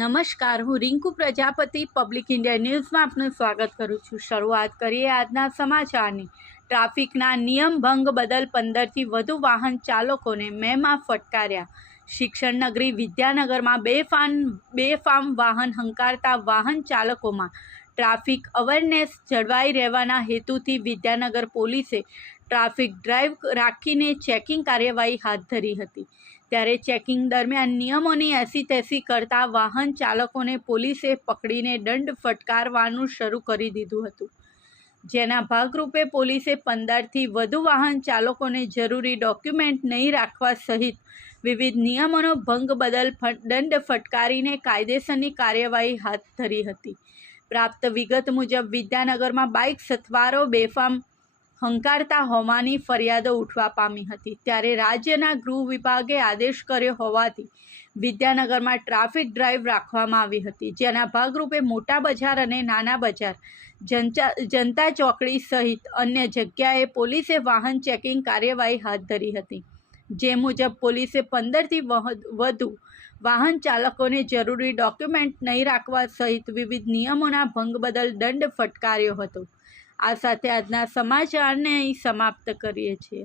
નમસ્કાર, હું Rinku Prajapati public India ન્યૂઝમાં આપનું સ્વાગત કરું છું। શરૂઆત કરીએ આજના સમાચારની। ટ્રાફિકના નિયમ ભંગ બદલ 15થી વધુ વાહન ચાલકોને મેમાં ફટકાર્યા। શિક્ષણ નગરી વિદ્યાનગરમાં બેફામ વાહન હંકારતા વાહન ચાલકોમાં ટ્રાફિક અવેરનેસ જળવાઈ રહેવાના હેતુથી વિદ્યાનગર પોલીસે ટ્રાફિક ડ્રાઈવ રાખીને ચેકિંગ કાર્યવાહી હાથ ધરી હતી। ત્યારે ચેકિંગ દરમિયાન નિયમોની એસીતેસી કરતા વાહન ચાલકોને પોલીસે પકડીને દંડ ફટકારવાનું શરૂ કરી દીધું હતું। જેના ભાગરૂપે પોલીસે 15થી વધુ વાહન ચાલકોને જરૂરી ડોક્યુમેન્ટ નહીં રાખવા સહિત વિવિધ નિયમોનો ભંગ બદલ દંડ ફટકારીને કાયદેસરની કાર્યવાહી હાથ ધરી હતી। પ્રાપ્ત વિગત મુજબ વિદ્યાનગરમાં બાઇક સથવારો બેફામ હંકારતા હોવાની ફરિયાદો ઉઠવા પામી હતી। ત્યારે રાજ્યના ગૃહ વિભાગે આદેશ કર્યો હોવાથી વિદ્યાનગરમાં ટ્રાફિક ડ્રાઈવ રાખવામાં આવી હતી। જેના ભાગરૂપે મોટા બજાર અને નાના બજાર, જનતા ચોકડી સહિત અન્ય જગ્યાએ પોલીસે વાહન ચેકિંગ કાર્યવાહી હાથ ધરી હતી। જે મુજબ પોલીસે 15થી વધુ વાહન ચાલકોને જરૂરી ડોક્યુમેન્ટ નહીં રાખવા સહિત વિવિધ નિયમોના ભંગ બદલ દંડ ફટકાર્યો હતો। આ સાથે આજના સમાચારને અહીં સમાપ્ત કરીએ છીએ।